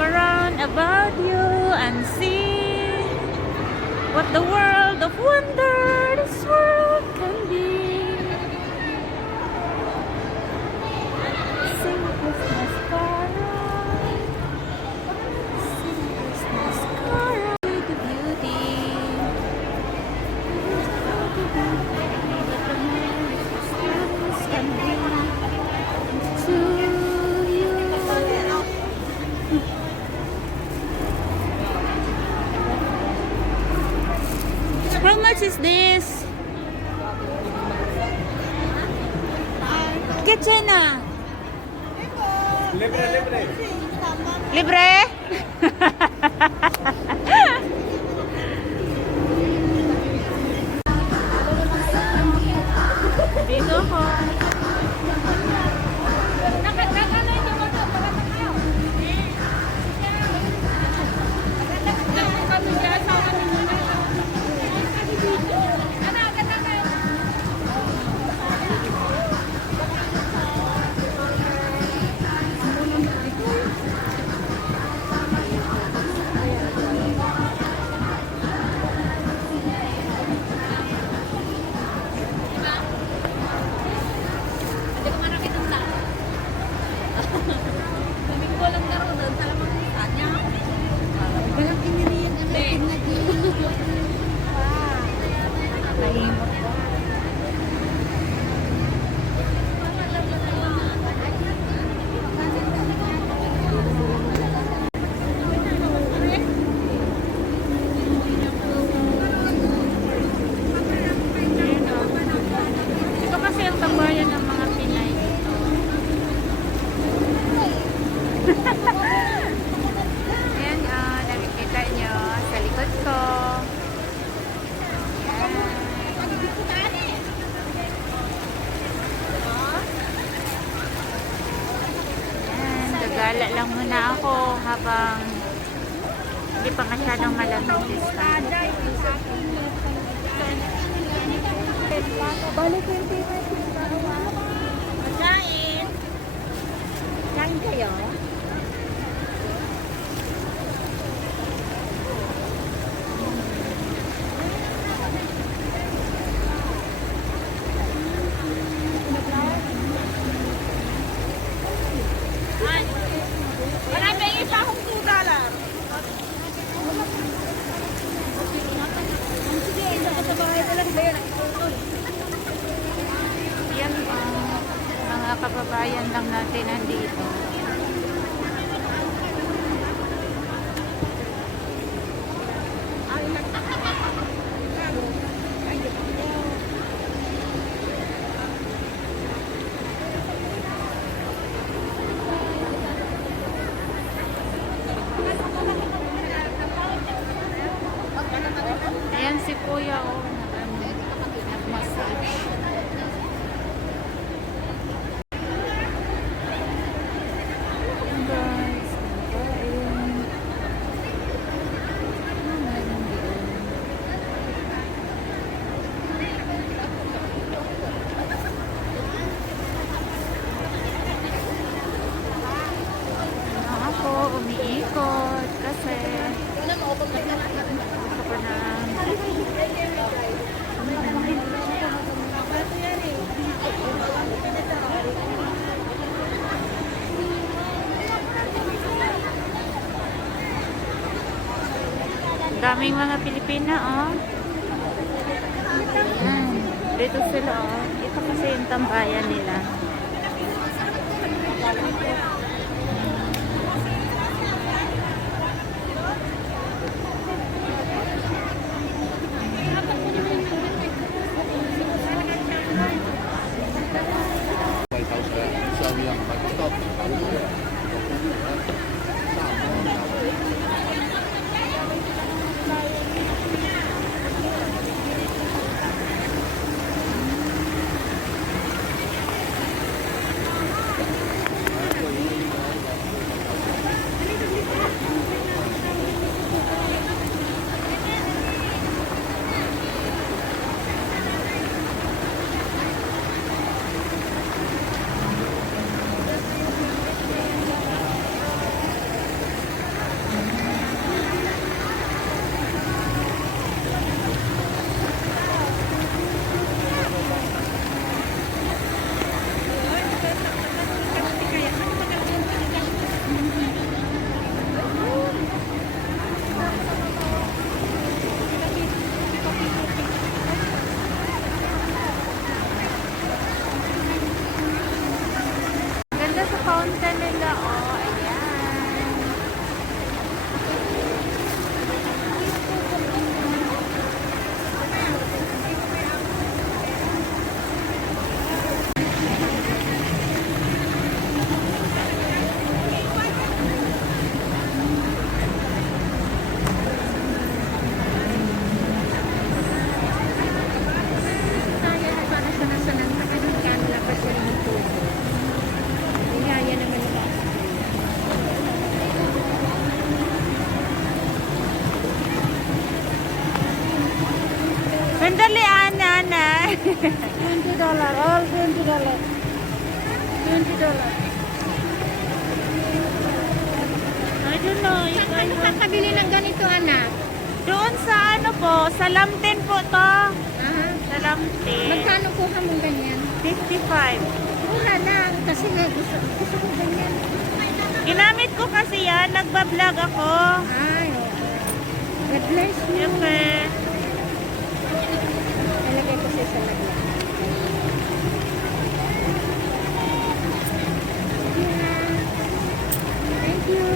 around about you and see what the world of wonder daming mga Pilipina, oh. Ayan. Dito sila, oh. Ito kasi yung tambayan nila. Twenty dollar, all twenty dollar. Twenty dollar. I don't know. Saan ka nakakabili ng ganito, anak? Doon sa ano po, sa Lamten po to. Aha. Sa Lamten. Magkano kuha mong ganyan? 55. Mura lang, kasi nga gusto, gusto ko ganyan. Ginamit ko kasi yan, nagbablog ako. Ay, oo. God bless you. Okay. Siya sa. Thank you.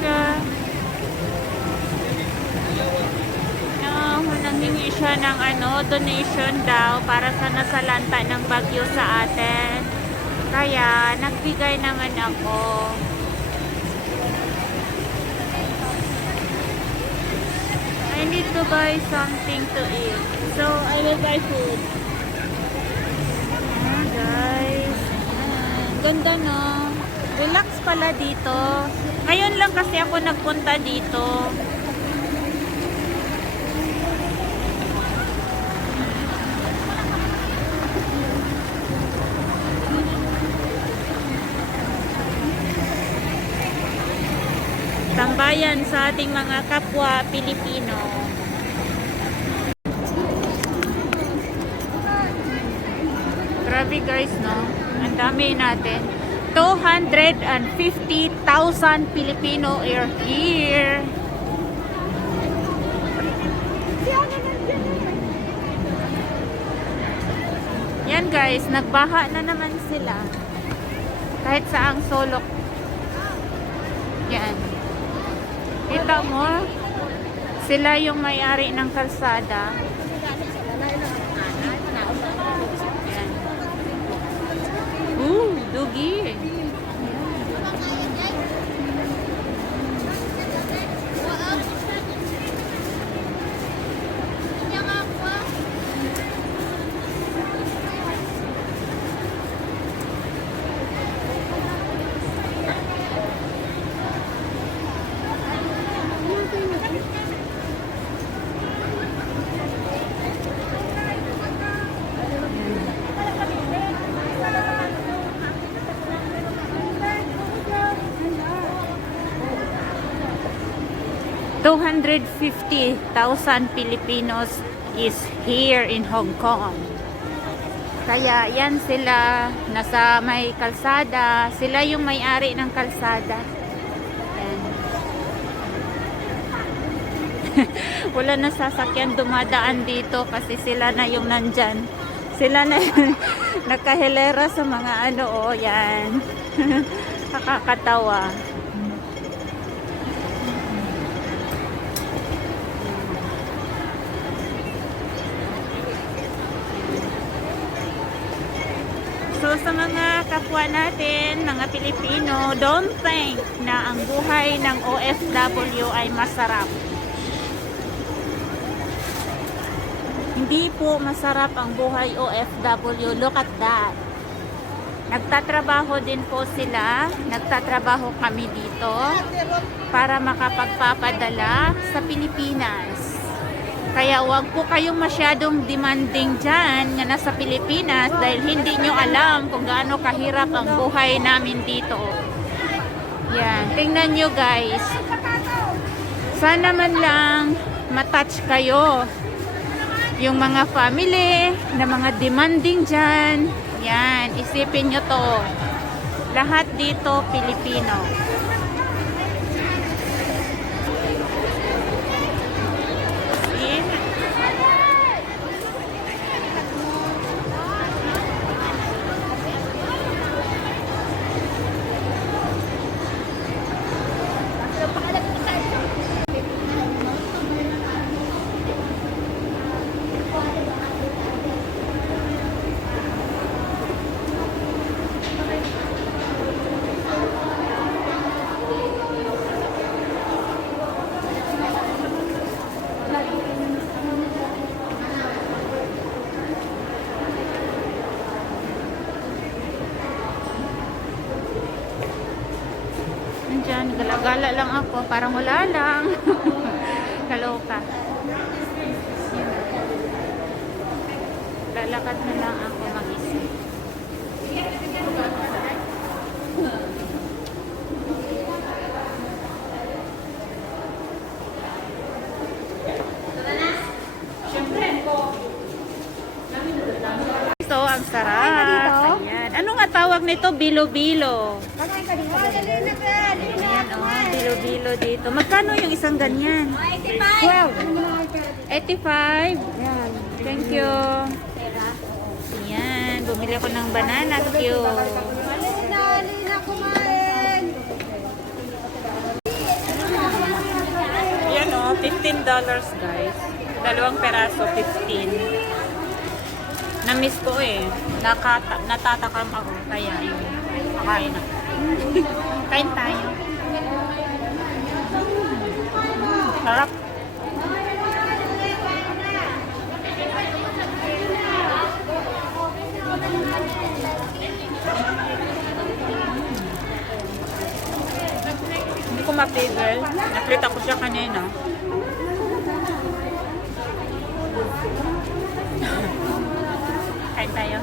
Yeah. No, nangingi siya ng ano, donation daw para sa nasalanta ng bagyo sa atin. Kaya, nagbigay naman ako. I need to buy something to eat. So, I will buy food. Ayan, guys. Ayan. Ganda, no? Relax pala dito. Ngayon lang kasi ako nagpunta dito. Tambayan sa ating mga kapwa Pilipino. Guys, no? Ang dami natin. 250,000 Filipino are here. Yan guys, nagbaha na naman sila. Kahit sa ang sulok. Yan. Kita mo? Sila yung may-ari ng kalsada. 여기 250,000 Filipinos is here in Hong Kong. Kaya yan sila, nasa may kalsada, sila yung may-ari ng kalsada. Yan. Wala na sasakyan dumadaan dito kasi sila na yung nandyan. Sila na yung nakahilera sa mga ano, oh, yan. Nakakatawa. Sa mga kapwa natin, mga Pilipino, don't think na ang buhay ng OFW ay masarap. Hindi po masarap ang buhay OFW. Look at that. Nagtatrabaho din po sila. Nagtatrabaho kami dito para makapagpapadala sa Pilipinas. Kaya wag po kayong masyadong demanding dyan nga nasa Pilipinas dahil hindi nyo alam kung gaano kahirap ang buhay namin dito. Yan. Tingnan nyo guys. Sana man lang matouch kayo. Yung mga family na mga demanding dyan. Yan. Isipin nyo to. Lahat dito Pilipino. See? Galagala lang ako. Parang wala lang. Kaloka. Lalakad na lang ako mag-isa. Ito, ang sarap. Ayan. Ano nga tawag nito? Bilo-bilo. Ayan, oh, bilo-bilo dito. Magkano yung isang ganyan? 85. 85? Yan. Thank you. Ayan, bumili ako ng banana cue. Halina, halina, kumain. Ayan oh, $15 guys. Dalawang peraso, 15. Na-miss ko eh. Nakata natatakam ako. Kaya yun. Makain ako. Kain tayo. Sarap. Hindi ko mapigil. Nakita ko siya kanina. Kain tayo.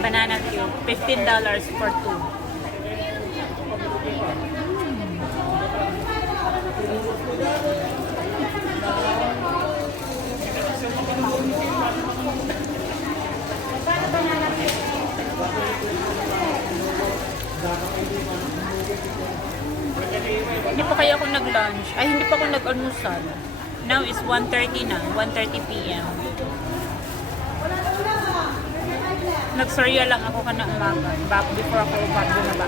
Banana cube. $15 for two. Hindi pa kaya ako nag-lunch. Ay, hindi pa ako nag-almusal. Now is 1.30 na. 1.30 p.m. Nagsorya lang ako ka na umaga. Back before ako back bumaba.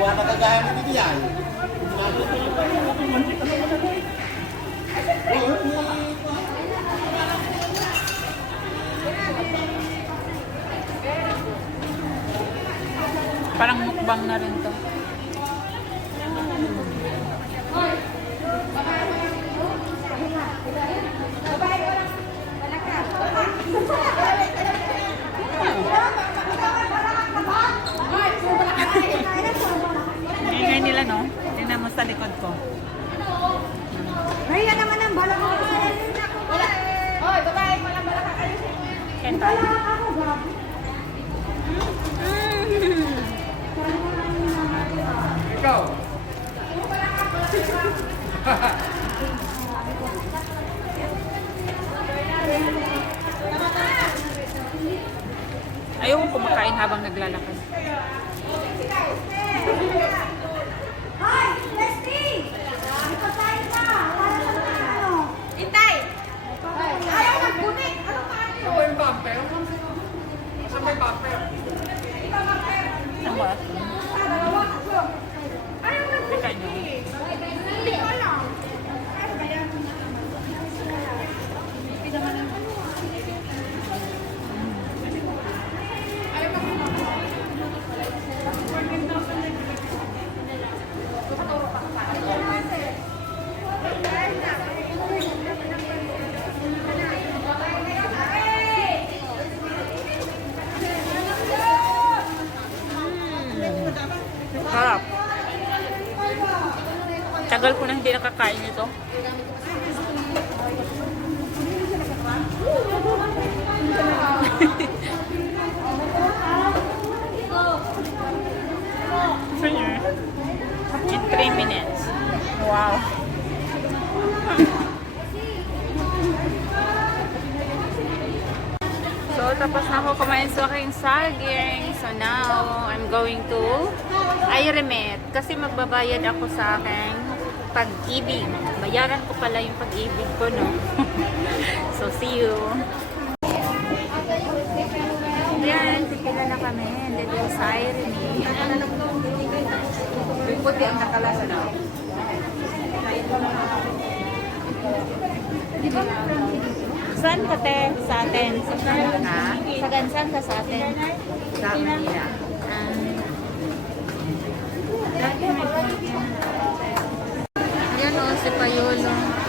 Buwan na kagaya mo dito Parang mukbang na rin to. Ingay nila no? Tingnan mo sa likod ko. Raya naman ang bala ko. Hoy, babae, pala bala ka kayo. Kain tayo. Ako, gabi. Ikaw. Ayoko kumakain habang naglalakad. Hoy, Leslie! Ano? Intay! Ayaw nagbunik! Ano pa ano? Ito yung bumper. Saan may bumper? Ang ba? Dalawa, tatlo. Ayaw nagbunik! Teka nyo. Hindi ko alam. Sarap. Tagal nakakain ito. Finish. In 3 minutes. Wow. So, tapos na ako kumain sa aking saging. So, now, I'm going to Iremet. Kasi magbabayad ako sa aking pag-ibig. Bayaran ko pala yung pag-ibig ko, no? so, see you. Yan, pipila na kami. Dito sa Iremet. Puti ang nakalasa na. Saan ka, te? Sa atin? Sa gansan ka sa atin? Sa Manila. Ah.